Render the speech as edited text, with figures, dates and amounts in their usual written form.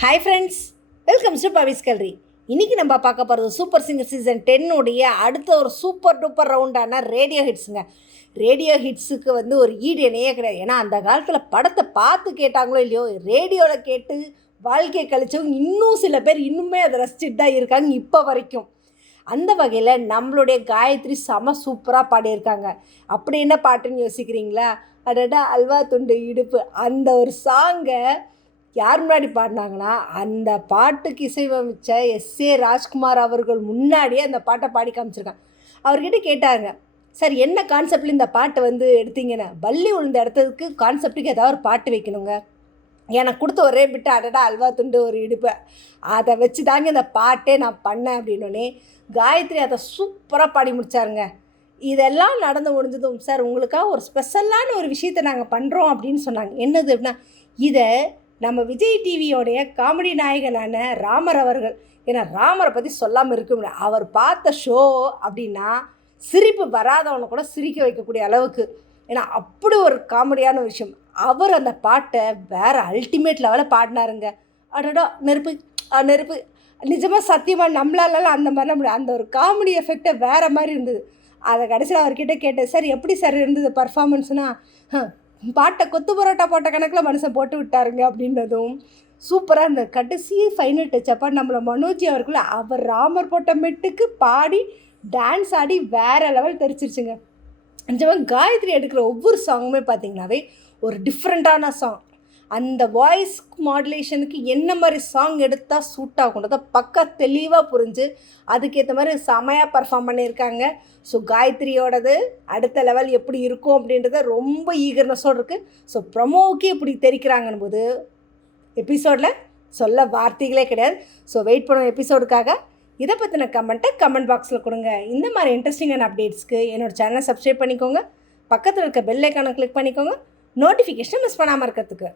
Hi friends, welcomes to பவிஸ் கல்ரி. இன்றைக்கி நம்ம பார்க்க போகிறது சூப்பர் சிங்கர் சீசன் 10 அடுத்த ஒரு சூப்பர் டூப்பர் ரவுண்டான ரேடியோ ஹிட்ஸுங்க. ரேடியோ ஹிட்ஸுக்கு ஒரு ஈடு இணையே கிடையாது. ஏன்னா அந்த காலத்தில் படத்தை பார்த்து கேட்டாங்களோ இல்லையோ, ரேடியோவில் கேட்டு வாழ்க்கையை கழிச்சவங்க இன்னும் சில பேர் இன்னுமே அதை ரசிச்சுட்டு தான் இருக்காங்க இப்போ வரைக்கும். அந்த வகையில் நம்மளுடைய காயத்ரி செம சூப்பராக பாடியிருக்காங்க. அப்படி என்ன பாட்டுன்னு யோசிக்கிறீங்களா? அடடா அல்வா துண்டு இடுப்பு, அந்த ஒரு சாங்கை யார் முன்னாடி பாடினாங்கன்னா, அந்த பாட்டுக்கு இசையமைச்ச எஸ்ஏ ராஜ்குமார் அவர்கள் முன்னாடியே அந்த பாட்டை பாடி காமிச்சிருக்காங்க. அவர்கிட்ட கேட்டாங்க, சார் என்ன கான்செப்டில் இந்த பாட்டை எடுத்தீங்கன்னா, பள்ளி விழுந்த இடத்துக்கு கான்செப்டுக்கு ஏதாவது ஒரு பாட்டு வைக்கணுங்க, எனக்கு கொடுத்த ஒரே பிட்டு அடடா அல்வா துண்டு ஒரு இடுப்பு, அதை வச்சு தாங்க இந்த பாட்டே நான் பண்ணேன் அப்படின்னோடனே காயத்ரி அதை சூப்பராக பாடி முடித்தாருங்க. இதெல்லாம் நடந்து முடிஞ்சதும், சார் உங்களுக்காக ஒரு ஸ்பெஷலான ஒரு விஷயத்தை நாங்கள் பண்ணுறோம் அப்படின்னு சொன்னாங்க. என்னது அப்படின்னா, இதை நம்ம விஜய் டிவியோடைய காமெடி நாயகனான ராமர் அவர்கள், ஏன்னா ராமரை பற்றி சொல்லாமல் இருக்க முடியாது. அவர் பார்த்த ஷோ அப்படின்னா சிரிப்பு வராதவனை கூட சிரிக்க வைக்கக்கூடிய அளவுக்கு, ஏன்னா அப்படி ஒரு காமெடியான விஷயம். அவர் அந்த பாட்டை வேறு அல்டிமேட் லெவலில் பாடினாருங்க. அடடா நெருப்பு நெருப்பு, நிஜமாக சத்தியமாக நம்மளாலலாம் அந்த மாதிரிலாம் முடியாது. அந்த ஒரு காமெடி எஃபெக்டை வேறு மாதிரி இருந்தது. அதை கடைசியில் அவர்கிட்ட கேட்டேன், சார் எப்படி சார் இருந்தது பர்ஃபார்மன்ஸ்னால், பாட்டை கொத்து பரோட்டா போட்ட கணக்கில் மனுஷன் போட்டு விட்டாருங்க அப்படின்றதும் சூப்பராக இருந்தது. கடைசி ஃபைனல் டச்சப்பா நம்மளை மனோஜி அவர்கள் அவர் ராமர் போட்ட மெட்டுக்கு பாடி டான்ஸ் ஆடி வேறு லெவல் தெரிச்சிருச்சுங்க. நிஜமாக காயத்ரி எடுக்கிற ஒவ்வொரு சாங்குமே பார்த்திங்கனாவே ஒரு டிஃப்ரெண்ட்டான சாங். அந்த வாய்ஸ் மாடுலேஷனுக்கு என்ன மாதிரி சாங் எடுத்தால் சூட் ஆகுன்றதை பக்கா தெளிவாக புரிஞ்சு அதுக்கேற்ற மாதிரி செமையாக பர்ஃபார்ம் பண்ணியிருக்காங்க. ஸோ காயத்ரியோடது அடுத்த லெவல் எப்படி இருக்கும் அப்படின்றத ரொம்ப ஈகர்னஸோடு இருக்குது. ஸோ ப்ரமோவுக்கே இப்படி தெரிக்கிறாங்கன்னு போது எபிசோடில் சொல்ல வார்த்தைகளே கிடையாது. ஸோ வெயிட் பண்ணுவோம் எபிசோடுக்காக. இதை பற்றின கமெண்ட்டை கமெண்ட் பாக்ஸில் கொடுங்க. இந்த மாதிரி இன்ட்ரெஸ்டிங்கான அப்டேட்ஸ்க்கு என்னோடய சேனலை சப்ஸ்கிரைப் பண்ணிக்கோங்க. பக்கத்தில் இருக்க பெல் ஐக்கானை கிளிக் பண்ணிக்கோங்க, நோட்டிஃபிகேஷனை மிஸ் பண்ணாமல் இருக்கிறதுக்கு.